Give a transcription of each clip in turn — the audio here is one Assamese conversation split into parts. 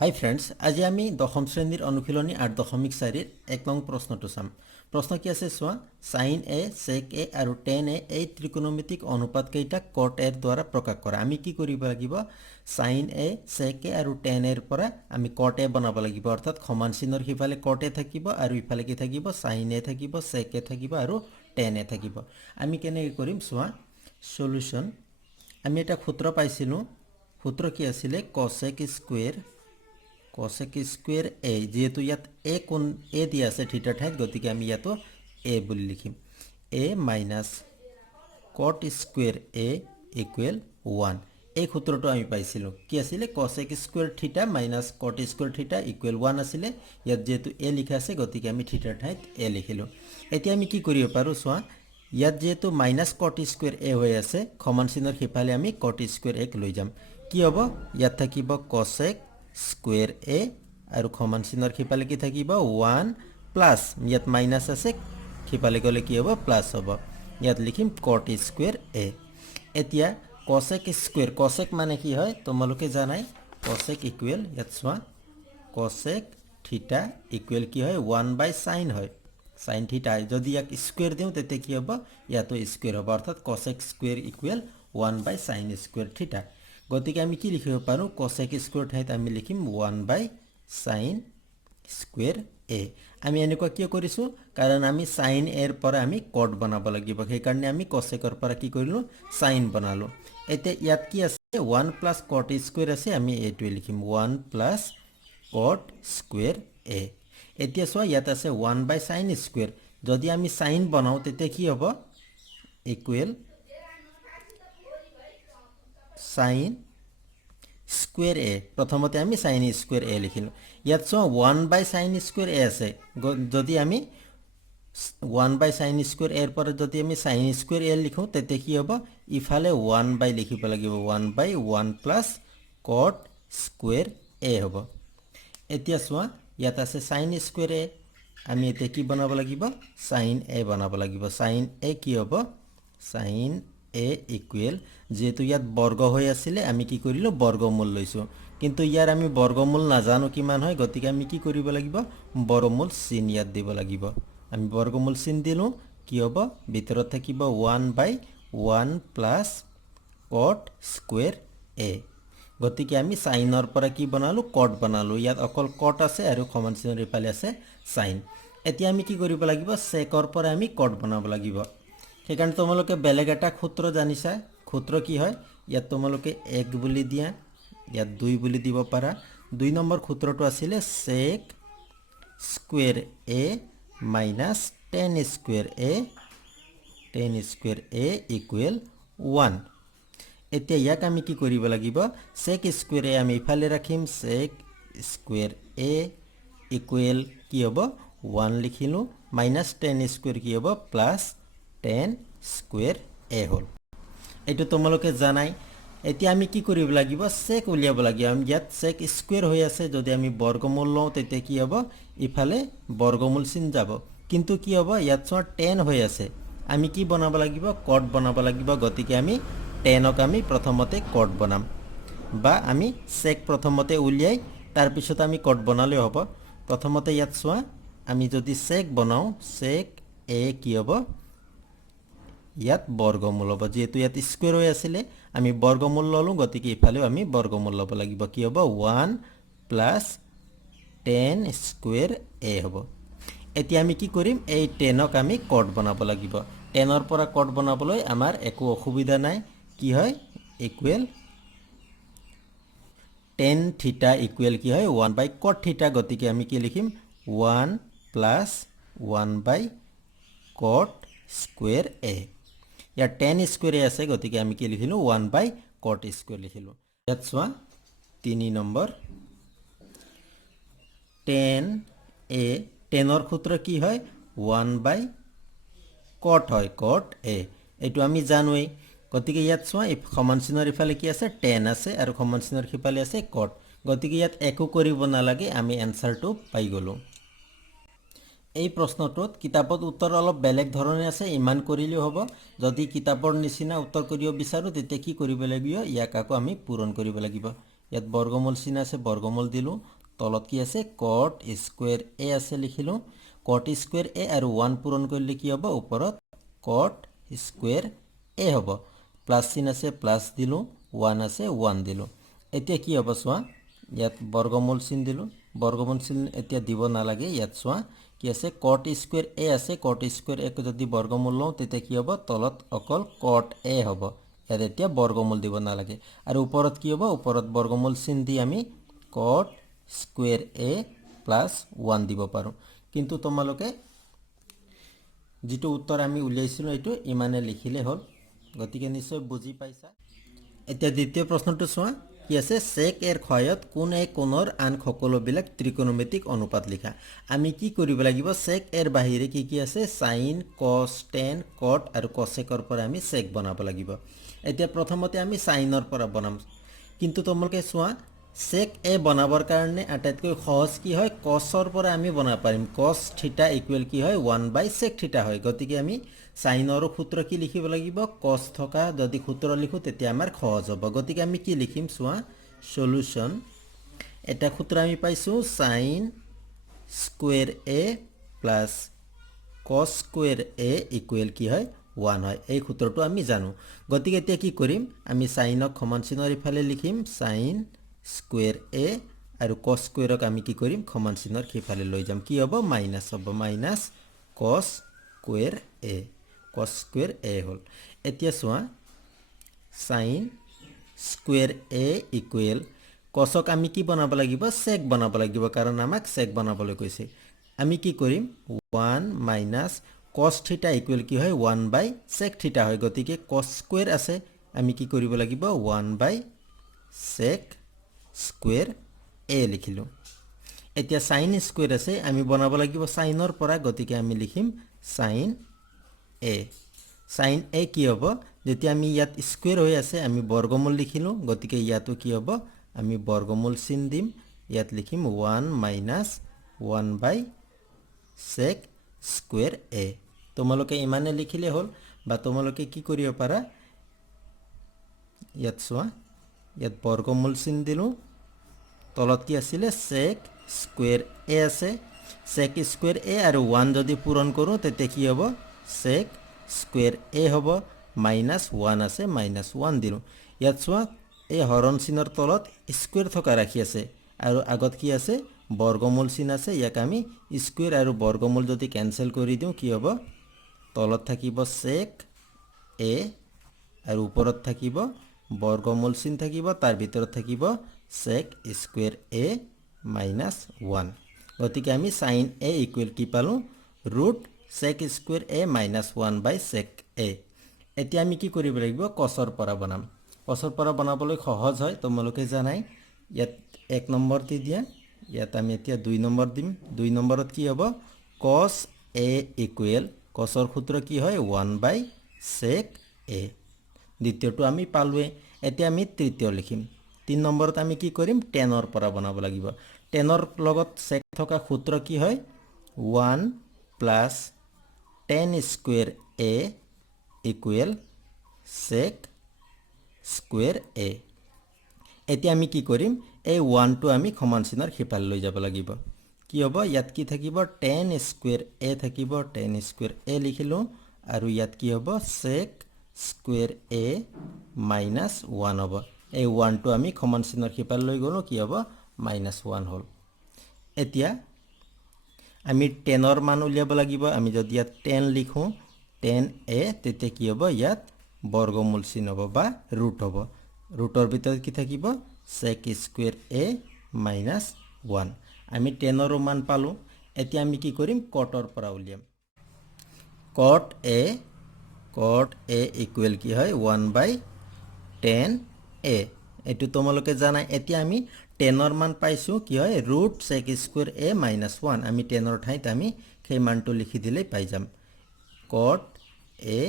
হাই ফ্ৰেণ্ডছ, আজি আমি দশম শ্ৰেণীৰ অনুশীলনী 8.4ৰ 1 নং প্ৰশ্নটো চাম। প্ৰশ্ন কি আছে চোৱা, সাইন এ, সেক এ আৰু টেন এ এই ত্ৰিকোণমিতিক অনুপাত কেইটাক কট এৰ দ্বাৰা প্ৰকাশ কৰা। আমি কি কৰিব লাগিব, সাইন এ, সেক এ আৰু টেন এৰ পৰা আমি কট এ বনাব লাগিব। অৰ্থাৎ সমান চিহ্নৰ সিফালে কট এ থাকিব আৰু ইফালে কি থাকিব, সাইন এ থাকিব, সেক এ থাকিব আৰু টেন এ থাকিব। আমি কেনেকৈ কৰিম চোৱা, সলিউশন। আমি এটা সূত্ৰ পাইছিলোঁ। সূত্ৰ কি আছিলে, কসেক স্কুৱেৰ এ, যেহেতু ইয়াত এ কোণ এ দিয়া আছে থিটাৰ ঠাইত, গতিকে আমি ইয়াতো এ বুলি লিখিম। এ মাইনাছ কট স্কুৱেৰ এ ইকুৱেল 1। এই সূত্ৰটো আমি পাইছিলোঁ। কি আছিলে, কসেক স্কুৱেৰ থিটা মাইনাছ কট স্কুৱেৰ থিটা ইকুৱেল 1 আছিলে। ইয়াত যিহেতু এ লিখা আছে, গতিকে আমি থিটাৰ ঠাইত এ লিখিলোঁ। এতিয়া আমি কি কৰিব পাৰোঁ চোৱা, ইয়াত যেহেতু মাইনাছ কট স্কুৱেৰ এ হৈ আছে, সমান চিহ্নৰ সিফালে আমি কট স্কুৱেৰ এক লৈ যাম। কি হ'ব, ইয়াত থাকিব কসেক স্কুৱেৰ এ আৰু সমান চিহ্নৰ সিফালে কি থাকিব 1 প্লাছ, ইয়াত মাইনাছ আছে, সিফালে গ'লে কি হ'ব, প্লাছ হ'ব। ইয়াত লিখিম কট স্কুৱেৰ এ। এতিয়া কসেক স্কুৱেৰ, কসেক মানে কি হয় তোমালোকে জানাই, কসেক ইকুৱেল, ইয়াত চোৱা, কসেক থিটা ইকুৱেল কি হয়, 1/sin হয়, সাইন থিটা। যদি ইয়াক স্কুৱেৰ দিওঁ তেতিয়া কি হ'ব, ইয়াতো স্কুৱেৰ হ'ব। অৰ্থাৎ cosec square equal 1/sin square থিটা। গতিকে আমি কি লিখিব পাৰোঁ, কসেক স্কুৱেৰ ঠাইত আমি লিখিম 1/sin স্কুৱেৰ এ। আমি এনেকুৱা কিয় কৰিছোঁ, কাৰণ আমি সাইন এৰ পৰা আমি কট বনাব লাগিব, সেইকাৰণে আমি কসেকৰ পৰা কি কৰিলোঁ, সাইন বনালোঁ। এতিয়া ইয়াত কি আছে, 1 প্লাছ কট স্কুৱেৰ আছে, আমি এইটোৱে লিখিম 1 প্লাছ কট স্কুৱেৰ এ। এতিয়া চোৱা, ইয়াত আছে 1/sin স্কুৱেৰ। যদি আমি সাইন বনাওঁ তেতিয়া কি হ'ব, ইকুৱেল সাইন স্কুৱেৰ এ। প্ৰথমতে আমি সাইন স্কুৱেৰ এ লিখিলোঁ। ইয়াত চোৱা 1/sin স্কুৱেৰ এ আছে, যদি আমি 1/sin স্কুৱেৰ এৰ পৰা যদি আমি সাইন স্কুৱেৰ এ লিখোঁ তেতিয়া কি হ'ব, ইফালে 1 লিখিব লাগিব, 1/1 প্লাছ কট স্কুৱেৰ এ হ'ব। এতিয়া চোৱা, ইয়াত আছে সাইন স্কুৱেৰ এ, আমি এতিয়া কি বনাব লাগিব, সাইন এ বনাব লাগিব। সাইন এ কি হ'ব, সাইন এ ইকুৱেল, যেহেতু ইয়াত বৰ্গ হৈ আছিলে আমি কি কৰিলোঁ, বৰ্গমূল লৈছোঁ। কিন্তু ইয়াৰ আমি বৰ্গমূল নাজানো কিমান হয়, গতিকে আমি কি কৰিব লাগিব, বৰ্গমূল চিন ইয়াত দিব লাগিব। আমি বৰ্গমূল চিন দিলোঁ, কি হ'ব, ভিতৰত থাকিব 1/1 প্লাছ কট স্কুৱেৰ এ। গতিকে আমি সাইনৰ পৰা কি বনালোঁ, কট বনালোঁ। ইয়াত অকল কট আছে আৰু সমান চিহ্নৰ ইফালে আছে সাইন। এতিয়া আমি কি কৰিব লাগিব, সেকৰ পৰা আমি কট বনাব লাগিব। সেইকাৰণে তোমালোকে বেলেগ এটা সূত্ৰ জানিছা। সূত্ৰ কি হয়, ইয়াত তোমালোকে 1 বুলি দিয়া, ইয়াত 2 বুলি দিব পাৰা। 2 নম্বৰ সূত্ৰটো আছিলে সেক square A minus ten square a equal 1। এতিয়া ইয়াক আমি কি কৰিব লাগিব, সেক স্কুৱেৰ এ আমি ইফালে ৰাখিম, সেক স্কুৱেৰ এ ইকুৱেল কি হ'ব, 1 লিখিলোঁ, মাইনাছ টেন স্কুৱেৰ কি হ'ব, প্লাছ টেন স্কুৱেৰ এ হ'ল। এইটো তোমালোকে জানাই। এতিয়া আমি কি কৰিব লাগিব, সেক উলিয়াব লাগিব। আমি ইয়াত সেক স্কুৱেৰ হৈ আছে, যদি আমি বৰ্গমূল লওঁ তেতিয়া কি হ'ব, ইফালে বৰ্গমূল চিন যাব। কিন্তু কি হ'ব, ইয়াত চোৱা টেন হৈ আছে, আমি কি বনাব লাগিব, কট বনাব লাগিব। গতিকে আমি টেনক আমি প্ৰথমতে কট বনাম, বা আমি সেক প্ৰথমতে উলিয়াই তাৰপিছত আমি কট বনালেও হ'ব। প্ৰথমতে ইয়াত চোৱা, আমি যদি সেক বনাওঁ, সেক এ কি হ'ব, ইয়াত বৰ্গমূল হ'ব। যিহেতু ইয়াত স্কুৱেৰ হৈ আছিলে আমি বৰ্গমূল ল'লোঁ, গতিকে ইফালেও আমি বৰ্গমূল ল'ব লাগিব। কি হ'ব, 1 প্লাছ টেন স্কুৱেৰ এ হ'ব। এতিয়া আমি কি কৰিম, এই টেনক আমি কট বনাব লাগিব। টেনৰ পৰা কট বনাবলৈ আমাৰ একো অসুবিধা নাই। কি হয়, ইকুৱেল টেন থিটা ইকুৱেল কি হয়, 1/কট থিটা। গতিকে আমি কি লিখিম, 1 প্লাছ 1/কট স্কুৱেৰ এ। ইয়াৰ টেন স্কুৱেৰ আছে, গতিকে আমি কি লিখিলোঁ, 1/কট স্কুৱেৰ লিখিলোঁ। ইয়াত চোৱা 3 নম্বৰ, টেন এ, টেনৰ সূত্ৰ কি হয়, 1/কট হয়, কট এ। এইটো আমি জানোৱেই। গতিকে ইয়াত চোৱা, সমান চিহ্নৰ ইফালে কি আছে, টেন আছে, আৰু সমান চিহ্নৰ সিফালে আছে কট। গতিকে ইয়াত একো কৰিব নালাগে, আমি এনচাৰটো পাই গ'লোঁ। এই প্ৰশ্নটোত কিতাপত উত্তৰ অলপ বেলেগ ধৰণে আছে, ইমান কৰিলেও হ'ব। যদি কিতাপৰ নিচিনা উত্তৰ কৰিব বিচাৰোঁ তেতিয়া কি কৰিব লাগিব, ইয়াক আকৌ আমি পূৰণ কৰিব লাগিব। ইয়াত বৰ্গমূল চিন আছে বৰ্গমূল দিলোঁ তলত কি আছে কট স্কুৱেৰ এ আছে লিখিলোঁ কট স্কুৱেৰ এ আৰু 1 পূৰণ কৰিলে কি হ'ব ওপৰত কট স্কুৱেৰ এ হ'ব প্লাছ চিন আছে প্লাছ দিলোঁ 1 আছে 1 দিলোঁ এতিয়া কি হ'ব চোৱা ইয়াত বৰ্গমূল চিন দিলোঁ বৰ্গমূল চিন এতিয়া দিব নালাগে ইয়াত চোৱা কি আছে কট স্কুৱেৰ এ আছে কট স্কুৱেৰ এ যদি বৰ্গমূল লওঁ তেতিয়া কি হ'ব তলত অকল কট এ হ'ব ইয়াত এতিয়া বৰ্গমূল দিব নালাগে আৰু ওপৰত কি হ'ব ওপৰত বৰ্গমূল চিন দি আমি কট স্কুৱেৰ এ প্লাছ 1 দিব পাৰোঁ কিন্তু তোমালোকে যেটো উত্তৰ আমি উলিয়াইছিলোঁ এইটো ইমানে লিখিলে হ'ল গতিকে নিশ্চয় বুজি পাইছা এতিয়া দ্বিতীয় প্ৰশ্নটো চোৱা কি আছে sec এৰ সহায়ত কোন এক কোণৰ আন সকলোবিলাক ত্ৰিকোণমিতিক অনুপাত লিখা আমি কি কৰিব লাগিব sec এৰ বাহিৰে কি কি আছে sin cos tan cot আৰু cosec ৰ পৰা আমি sec বনাব লাগিব এতিয়া প্ৰথমতে আমি sin ৰ পৰা বনাম কিন্তু তোমালোকে চোৱা sec a বনাবৰ কাৰণে আটাইতকৈ সহজ কি হয় cos ৰ পৰা আমি বনাব পাৰিম cos থিটা ইকুৱেল কি হয় 1/sec থিটা হয় গতিকে আমি sin ৰ সূত্ৰ কি লিখিব লাগিব cos থকা যদি সূত্ৰ লিখো তেতিয়া আমাৰ সহজ হ'ব গতিকে আমি কি লিখিম চোৱা সলিউশন এটা সূত্ৰ আমি পাইছো sin square a plus cos square a equal কি হয় 1 হয় এই সূত্ৰটো আমি জানো গতিকে এতিয়া কি কৰিম আমি sin ক সমান চিনৰ ইফালে লিখিম sin স্কয়াৰ a আৰু cos স্কয়াৰক আমি কি কৰিম সমান চিনৰ সিফালে লৈ যাম কি হ'ব মাইনাস হ'ব minus cos square a cos square a হল এতিয়া চোৱা sin স্কয়াৰ a ইকুৱেল cosক আমি কি বনাব লাগিব sec বনাব লাগিব কাৰণ আমাক sec বনাবলৈ কৈছে আমি কি কৰিম 1 মাইনাস cos থিটা ইকুৱেল কি হয় 1/sec থিটা হয় গতিকে cos স্কয়াৰ আছে আমি কি কৰিব লাগিব 1/sec স্কয়াৰ a লিখিলো এতিয়া sin স্কয়াৰ আছে আমি বনাব লাগিব sin ৰ পৰা গতিকে আমি লিখিম sin a sin a কি হ'ব যেতিয়া আমি ইয়াত স্কয়াৰ হৈ আছে আমি বৰ্গমূল লিখিলো গতিকে ইয়াতো কি হ'ব আমি বৰ্গমূল চিন দিম ইয়াত লিখিম 1 মাইনাস 1/sec স্কয়াৰ a তোমালোকে ইমানে লিখিলে হ'ল বা তোমালোকে কি কৰিব পাৰা ইয়াত চোৱা ইয়াত বৰ্গমূল চিন দিলো তলত কি আছিল sec স্কয়াৰ a আছে sec স্কয়াৰ a আৰু 1 যদি পূৰণ কৰো তেতিয়া কি হ'ব sec স্কয়াৰ a হ'ব মাইনাস 1 আছে মাইনাস 1 দিলো ইয়াত চোৱা এই হৰণ চিনৰ তলত স্কয়াৰ থকা ৰাখি আছে আৰু আগত কি আছে বৰ্গমূল চিন আছে ইয়াক আমি স্কয়াৰ আৰু বৰ্গমূল যদি কেনসেল কৰি দিও কি হ'ব তলত থাকিব sec a আৰু ওপৰত থাকিব বৰ্গমূল চিন থাকিব তাৰ ভিতৰত থাকিব sec স্কয়াৰ a minus 1 গতিকে আমি sin a ইকুৱেল কি পালো root sec square a minus 1/sec a এতিয়া আমি কি কৰিব লাগিব cosৰ পৰা বনাম cosৰ পৰা বনাবলৈ সহজ হয় তোমালোকে জানাই ইয়াত 1 নম্বৰ দি দিয়া ইয়াত আমি এতিয়া 2 নম্বৰ দিম 2 নম্বৰত কি হ'ব cos a ইকুৱেল cosৰ সূত্ৰ কি হয় 1/sec a দ্বিতীয়টো আমি পালোৱে এতিয়া আমি তৃতীয় লিখিম 3 নম্বৰত আমি কি কৰিম tan ৰ পৰা বনাব লাগিব tan ৰ লগত sec থকা সূত্ৰ কি হয় 1 plus tan square a equal sec square a এতিয়া আমি কি কৰিম এই 1 টো আমি সমান চিনৰ সিফালে লৈ যাব লাগিব কি হ'ব ইয়াত কি থাকিব tan স্কয়াৰ a থাকিব tan স্কয়াৰ a লিখিলো আৰু ইয়াত কি হ'ব sec স্কয়াৰ a minus 1 হ'ব এই 1 টো আমি সমান চিনৰ সিফালে লৈ গলো কি হ'ব -1 হ'ল এতিয়া আমি tan ৰ মান উলিয়াব লাগিব আমি যদি ইয়াত tan লিখো tan a তেতিয়া কি হ'ব ইয়াত বৰ্গমূল চিন হ'ব বা ৰুট হ'ব ৰুটৰ ভিতৰত কি থাকিব sec স্কয়াৰ a minus 1 আমি tan ৰ মান পালো এতিয়া আমি কি কৰিম cot ৰ পৰা উলিয়াম cot a ইকুৱেল কি হয় 1/tan a এটো তোমালোকে জানা এতিয়া আমি tan ৰ মান পাইছো কি হয় root sec square a minus 1 আমি tan ৰ ঠাইত আমি সেই মানটো লিখি দিলে পাই যাম cot a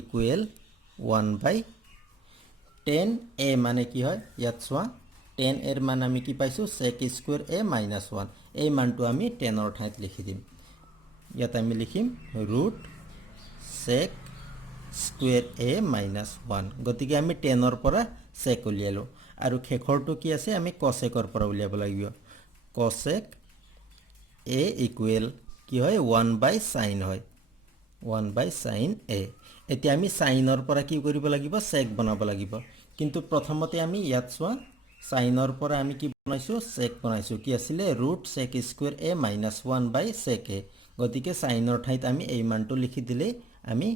equal 1/tan a মানে কি হয় ইয়াত চোৱা tan এৰ মান আমি কি পাইছো sec স্কয়াৰ a minus 1 এই মানটো আমি tan ৰ ঠাইত লিখি দিম ইয়াত আমি লিখিম root sec square a minus 1 গতিকে আমি tan ৰ পৰা sec উলিয়ালো আৰু শেষৰটো কি আছে আমি কসেকৰ পৰা উলিয়াব লাগিব কসেক a ইকুৱেল কি হয় 1/sin হয় 1/sin a এতিয়া আমি সাইনৰ পৰা কি কৰিব লাগিব sec বনাব লাগিব কিন্তু প্ৰথমতে আমি ইয়াত চোৱা সাইনৰ পৰা আমি কি বনাইছো sec বনাইছো কি আছিল √sec square a - 1/sec a গতিকে সাইনৰ ঠাইত আমি এই মানটো লিখি দিলে আমি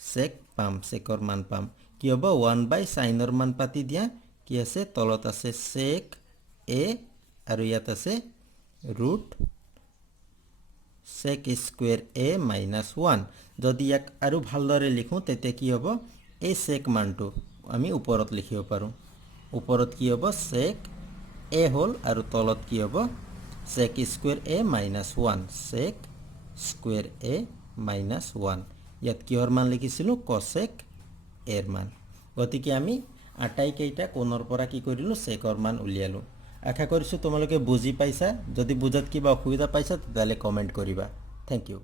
sec পাম secৰ মান পাম কি হ'ব 1/sinৰ মান পাতি দিয়া কি আছে তলত আছে sec a আৰু ইয়াত আছে √sec স্কয়াৰ a - 1 যদি ইয়াক আৰু ভালদৰে লিখো তেতিয়া কি হ'ব এই sec মানটো আমি ওপৰত লিখিব পাৰো ওপৰত কি হ'ব sec a হল আৰু তলত কি হ'ব sec square a - 1 sec square a - 1 ইয়াত কিহৰ মান লিখিছিলো cosec a ৰ মান গতিকে আমি আটাইকেইটা কোণৰ পৰা কি কৰিলো secৰ মান উলিয়ালো আশা কৰিছো তোমালোকে বুজি পাইছা যদি বুজাত কিবা অসুবিধা পাইছা তেতিয়ালে কমেন্ট কৰিবা থ্যাংক ইউ